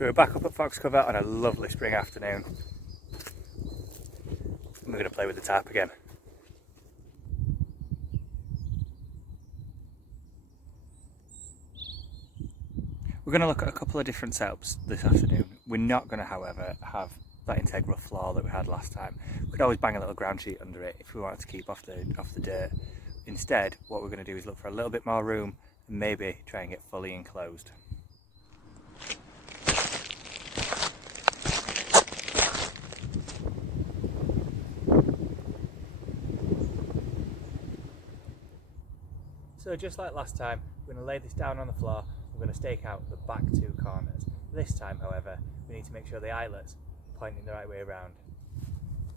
So we're back up at Foxcover on a lovely spring afternoon. And we're going to play with the tarp again. We're going to look at a couple of different setups this afternoon. We're not going to, however, have that integral floor that we had last time. We could always bang a little ground sheet under it if we wanted to keep off the dirt. Instead, what we're going to do is look for a little bit more room and maybe try and get fully enclosed. So just like last time, we're going to lay this down on the floor. We're going to stake out the back two corners. This time, however, we need to make sure the eyelets are pointing the right way around.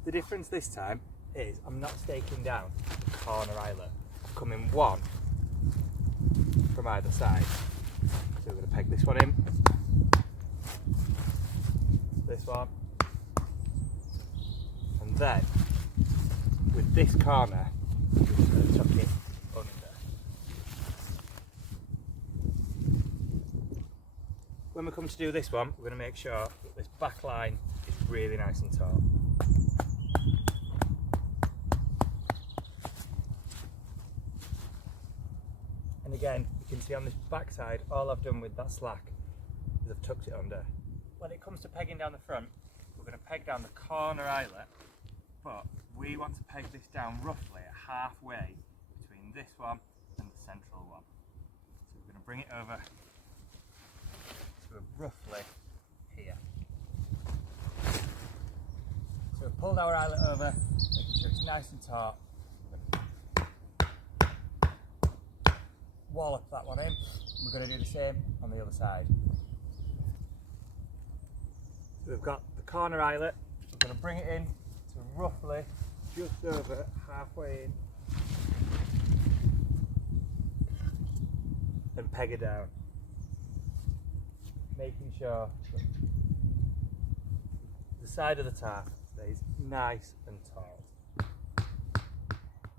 The difference this time is I'm not staking down the corner eyelet. I'm coming one from either side. So we're going to peg this one in, this one, and then with this corner, we're just going to tuck it under. When we come to do this one, we're going to make sure that this back line is really nice and tall. And again, you can see on this back side, all I've done with that slack is I've tucked it under. When it comes to pegging down the front, we're going to peg down the corner eyelet, but we want to peg this down roughly halfway between this one and the central one. So we're going to bring it over roughly here. So we've pulled our eyelet over, making sure it's nice and taut. Wallop that one in, and we're going to do the same on the other side. So we've got the corner eyelet, we're going to bring it in to roughly just over halfway in and peg it down, making sure the side of the tarp stays nice and taut.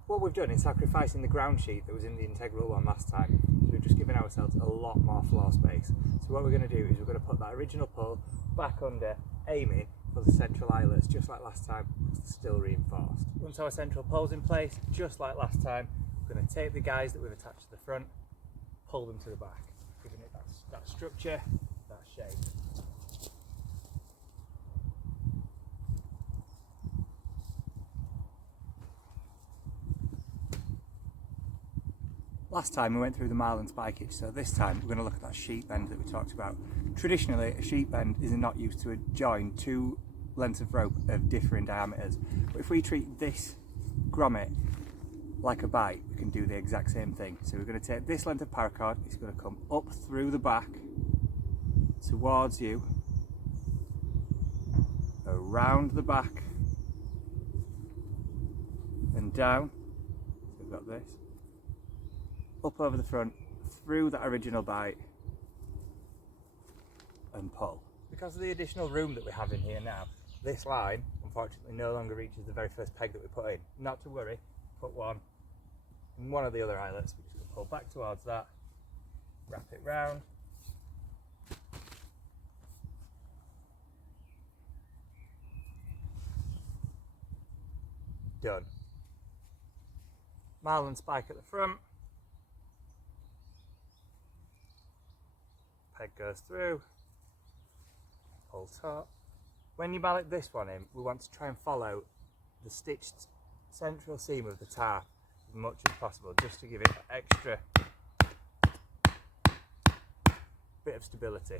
What we've done in sacrificing the ground sheet that was in the integral one last time is we've just given ourselves a lot more floor space. So what we're going to do is we're going to put that original pull back under, aiming for the central eyelets just like last time, still reinforced. Once our central pull's in place, just like last time, we're going to take the guys that we've attached to the front, pull them to the back, giving it that structure, that shape. Last time we went through the marlin spikage, so this time we're going to look at that sheet bend that we talked about. Traditionally, a sheet bend is not used to join two lengths of rope of differing diameters, but if we treat this grommet like a bite, we can do the exact same thing. So we're going to take this length of paracord, it's going to come up through the back towards you, around the back and down. So we've got this, up over the front, through that original bite and pull. Because of the additional room that we have in here now, this line unfortunately no longer reaches the very first peg that we put in. Not to worry, put one in one of the other eyelets, we're just going to pull back towards that, wrap it round, done. Marlin spike at the front, peg goes through, pull taut. When you mallet this one in, we want to try and follow the stitched central seam of the tarp as much as possible, just to give it that extra bit of stability.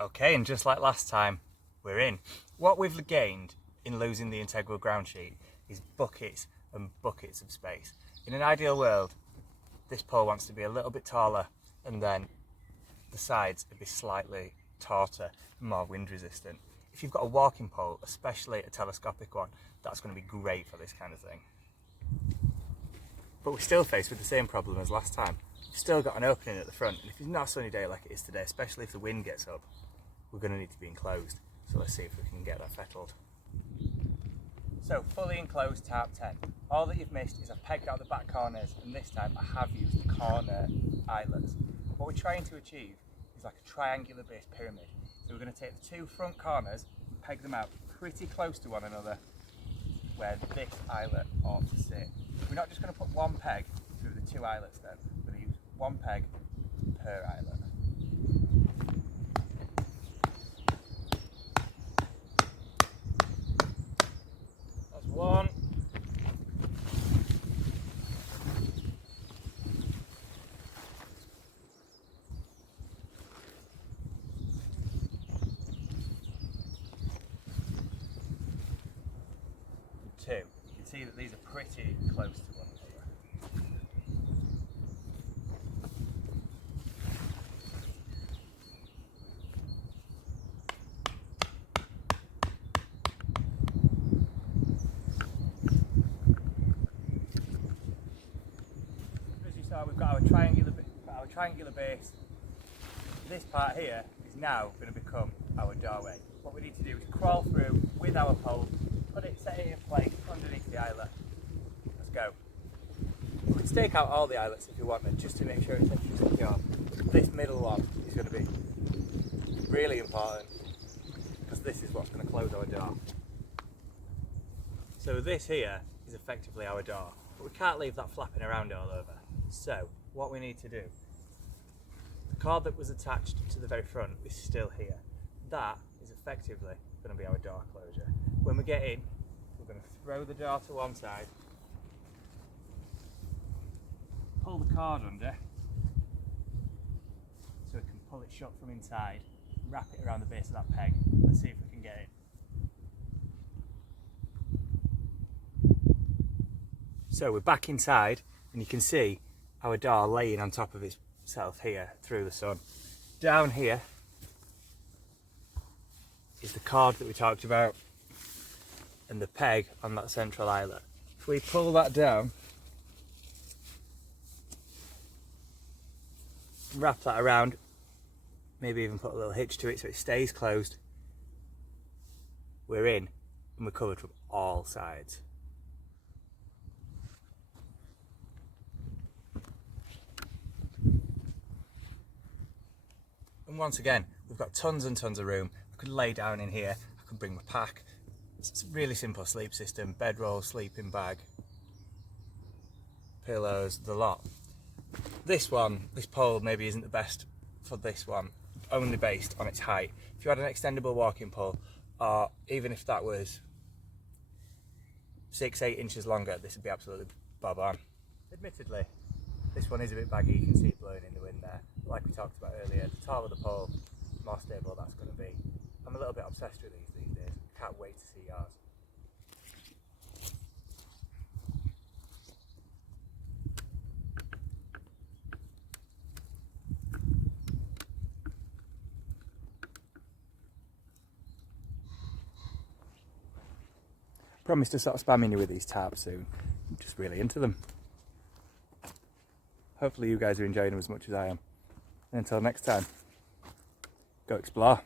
Okay, and just like last time, we're in. What we've gained in losing the integral ground sheet is buckets and buckets of space. In an ideal world, this pole wants to be a little bit taller and then the sides would be slightly tauter and more wind resistant. If you've got a walking pole, especially a telescopic one, that's going to be great for this kind of thing. But we're still faced with the same problem as last time. We've still got an opening at the front, and if it's not a sunny day like it is today, especially if the wind gets up, we're going to need to be enclosed. So let's see if we can get that fettled. So fully enclosed Tarp 10. All that you've missed is I've pegged out the back corners, and this time I have used the corner eyelets. What we're trying to achieve is like a triangular base pyramid. So we're going to take the two front corners and peg them out pretty close to one another where this eyelet ought to sit. We're not just going to put one peg through the two eyelets then, we're going to use one peg per eyelet. That's one. Two. You can see that these are pretty close to one another. As you saw, we've got our triangular base. This part here is now going to become our doorway. What we need to do is crawl through with our pole, set it in place underneath the eyelet. Let's go. You can stake out all the eyelets if you wanted, just to make sure it's extra secure. This middle one is going to be really important because this is what's going to close our door. So this here is effectively our door, but we can't leave that flapping around all over. So what we need to do, the cord that was attached to the very front is still here. That is effectively going to be our door closure. When we get in, we're going to throw the door to one side, pull the cord under so we can pull it shut from inside, wrap it around the base of that peg. Let's see if we can get in. So we're back inside and you can see our door laying on top of itself here through the sun. Down here is the cord that we talked about and the peg on that central eyelet. If we pull that down, wrap that around, maybe even put a little hitch to it so it stays closed, we're in and we're covered from all sides. And once again, we've got tons and tons of room. I could lay down in here, I could bring my pack. It's a really simple sleep system, bedroll, sleeping bag, pillows, the lot. This pole maybe isn't the best for this one, only based on its height. If you had an extendable walking pole, or even if that was 6-8 inches longer, this would be absolutely bob on. Admittedly, this one is a bit baggy, you can see it blowing in the wind there. But like we talked about earlier, the taller the pole, the more stable that's going to be. I'm a little bit obsessed with these days. Can't wait to see yours. Promise to stop spamming you with these tarps soon. I'm just really into them. Hopefully you guys are enjoying them as much as I am. And until next time, go explore.